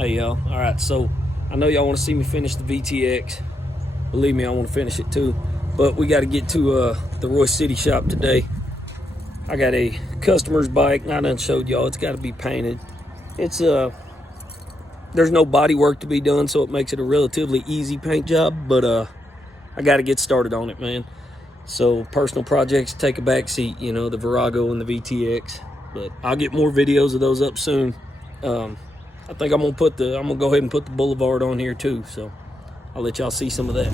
Hey y'all, alright, so I know y'all want to see me finish the VTX. Believe me, I want to finish it too. But we got to get to the Royce City shop today. I got a customer's bike, and I done showed y'all it's got to be painted. It's there's no body work to be done, so it makes it a relatively easy paint job, but I got to get started on it, man. So personal projects take a back seat, you know, the Virago and the VTX. But I'll get more videos of those up soon. I think I'm gonna go ahead and put the Boulevard on here too, so I'll let y'all see some of that.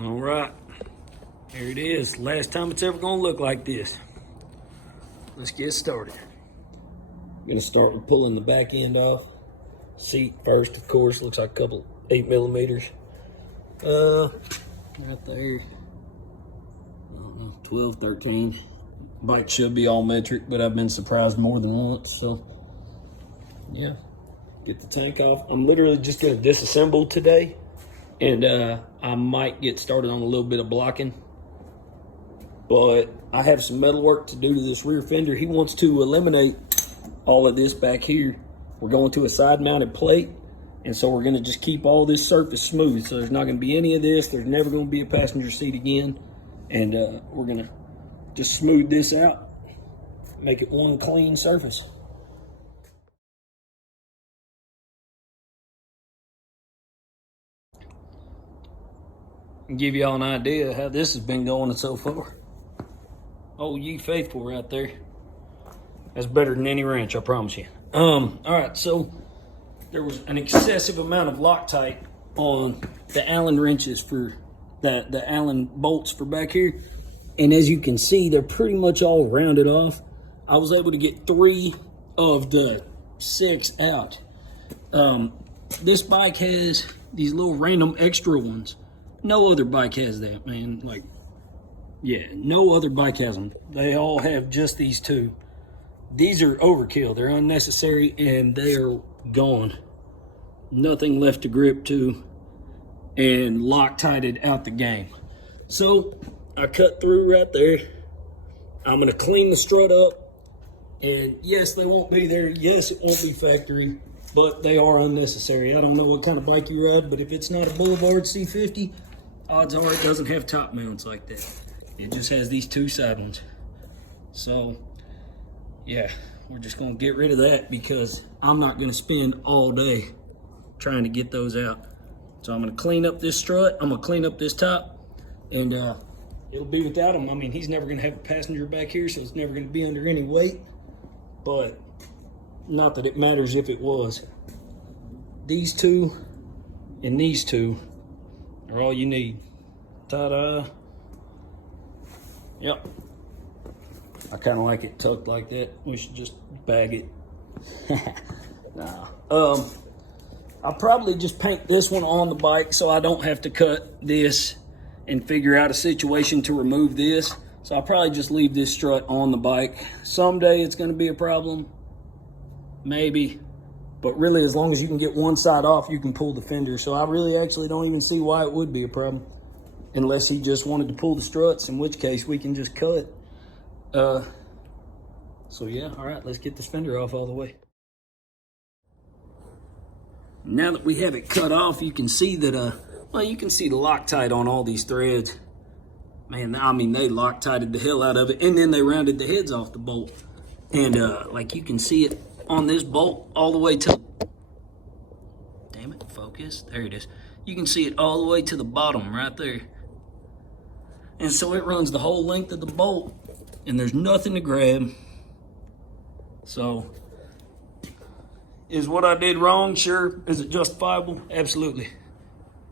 All right, here it is. Last time it's ever gonna look like this. Let's get started. I'm gonna start with pulling the back end off. Seat first, of course. Looks like a couple 8mm. Right there. I don't know, 12, 13. Bike should be all metric, but I've been surprised more than once. So, yeah. Get the tank off. I'm literally just gonna disassemble today, and I might get started on a little bit of blocking. But I have some metal work to do to this rear fender. He wants to eliminate all of this back here. We're going to a side mounted plate, and so we're gonna just keep all this surface smooth. So there's not gonna be any of this. There's never gonna be a passenger seat again. And we're gonna just smooth this out, make it one clean surface. And give y'all an idea how this has been going so far. Oh, ye faithful right there. That's better than any wrench, I promise you. All right, so there was an excessive amount of Loctite on the Allen wrenches for the Allen bolts for back here. And as you can see, they're pretty much all rounded off. I was able to get 3 of the 6 out. This bike has these little random extra ones. No other bike has that, man. Like, yeah, no other bike has them. They all have just these 2. These are overkill. They're unnecessary, and they are gone. Nothing left to grip to, and Loctited out the game. So I cut through right there. I'm gonna clean the strut up, and yes, they won't be there. Yes, it won't be factory, but they are unnecessary. I don't know what kind of bike you ride, but if it's not a Boulevard C50, odds are it doesn't have top mounts like that. It just has these 2 side ones. So yeah, we're just gonna get rid of that because I'm not gonna spend all day trying to get those out. So I'm gonna clean up this strut, I'm gonna clean up this top, and it'll be without him. I mean, he's never gonna have a passenger back here, so it's never gonna be under any weight, but not that it matters if it was. These 2 and these 2 are all you need. Ta-da. Yep. I kind of like it tucked like that. We should just bag it. Nah. I'll probably just paint this one on the bike so I don't have to cut this and figure out a situation to remove this. So I'll probably just leave this strut on the bike. Someday it's going to be a problem. Maybe. But really, as long as you can get one side off, you can pull the fender. So I really actually don't even see why it would be a problem. Unless he just wanted to pull the struts, in which case we can just cut. So yeah, all right, let's get this fender off all the way. Now that we have it cut off, you can see that, well, you can see the Loctite on all these threads. Man, I mean, they Loctited the hell out of it, and then they rounded the heads off the bolt. And like you can see it on this bolt all the way to, damn it, focus, there it is. You can see it all the way to the bottom right there. And so it runs the whole length of the bolt, and there's nothing to grab. So, is what I did wrong? Sure. Is it justifiable? Absolutely.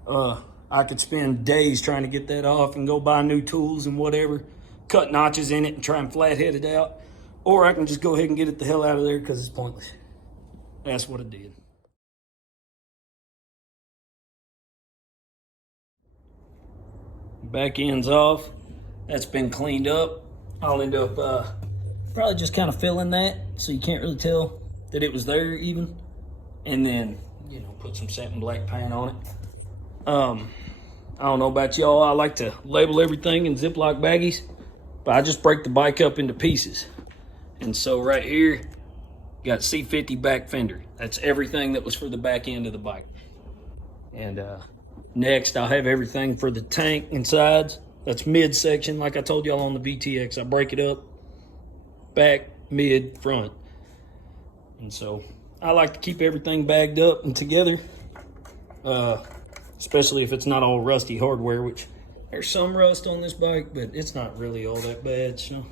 I could spend days trying to get that off and go buy new tools and whatever, cut notches in it and try and flathead it out. Or I can just go ahead and get it the hell out of there because it's pointless. That's what I did. Back end's off. That's been cleaned up. I'll end up Probably just kind of filling that so you can't really tell that it was there even. And then, you know, put some satin black paint on it. I don't know about y'all, I like to label everything in Ziploc baggies, but I just break the bike up into pieces. And so right here, got C50 back fender. That's everything that was for the back end of the bike. And next, I'll have everything for the tank and sides. That's midsection, like I told y'all on the VTX. I break it up, back, mid, front. And so I like to keep everything bagged up and together, especially if it's not all rusty hardware, which there's some rust on this bike, but it's not really all that bad, so.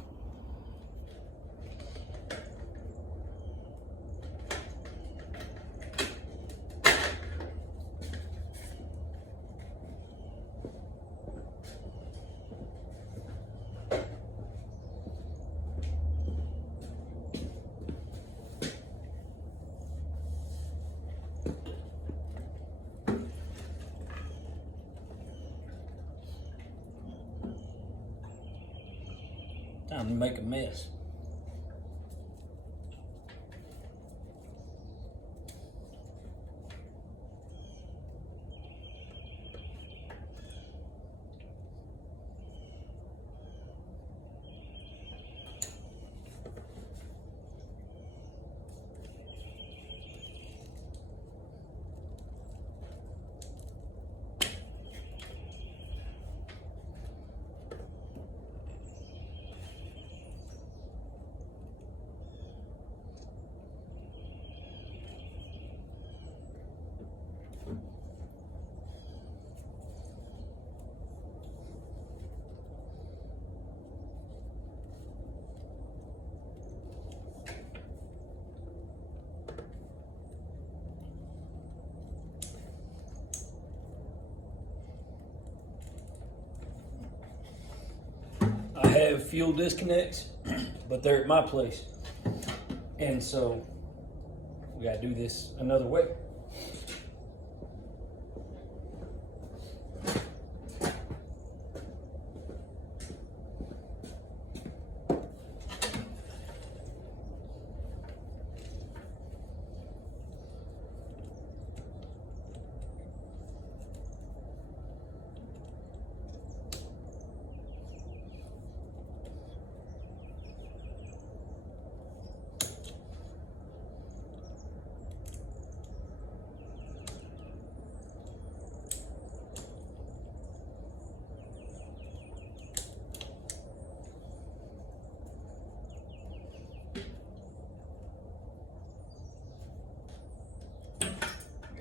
Time to make a mess. I have fuel disconnects, but they're at my place. And so we gotta do this another way.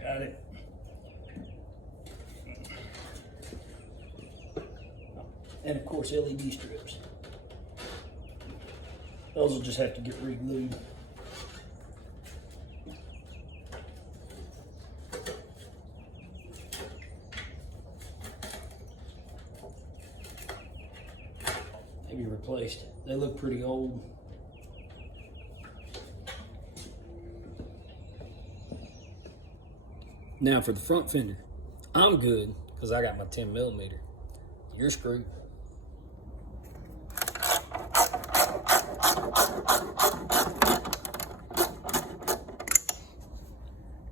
Got it. And of course, LED strips. Those will just have to get re-glued. Maybe replaced. They look pretty old. Now for the front fender, I'm good because I got my 10mm. You're screwed.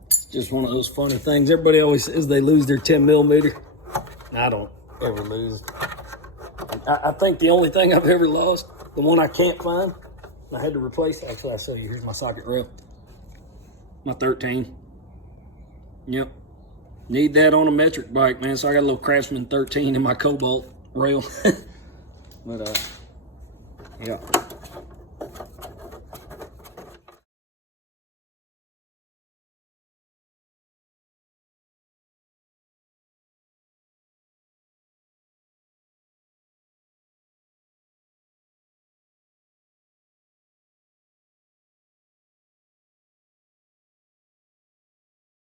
It's just one of those funny things. Everybody always says they lose their 10mm. I don't ever lose. I think the only thing I've ever lost, the one I can't find, I had to replace. Actually, I'll show you. Here's my socket rail. My 13. Yep. Need that on a metric bike, man. So I got a little Craftsman 13 in my Cobalt rail. But, yeah.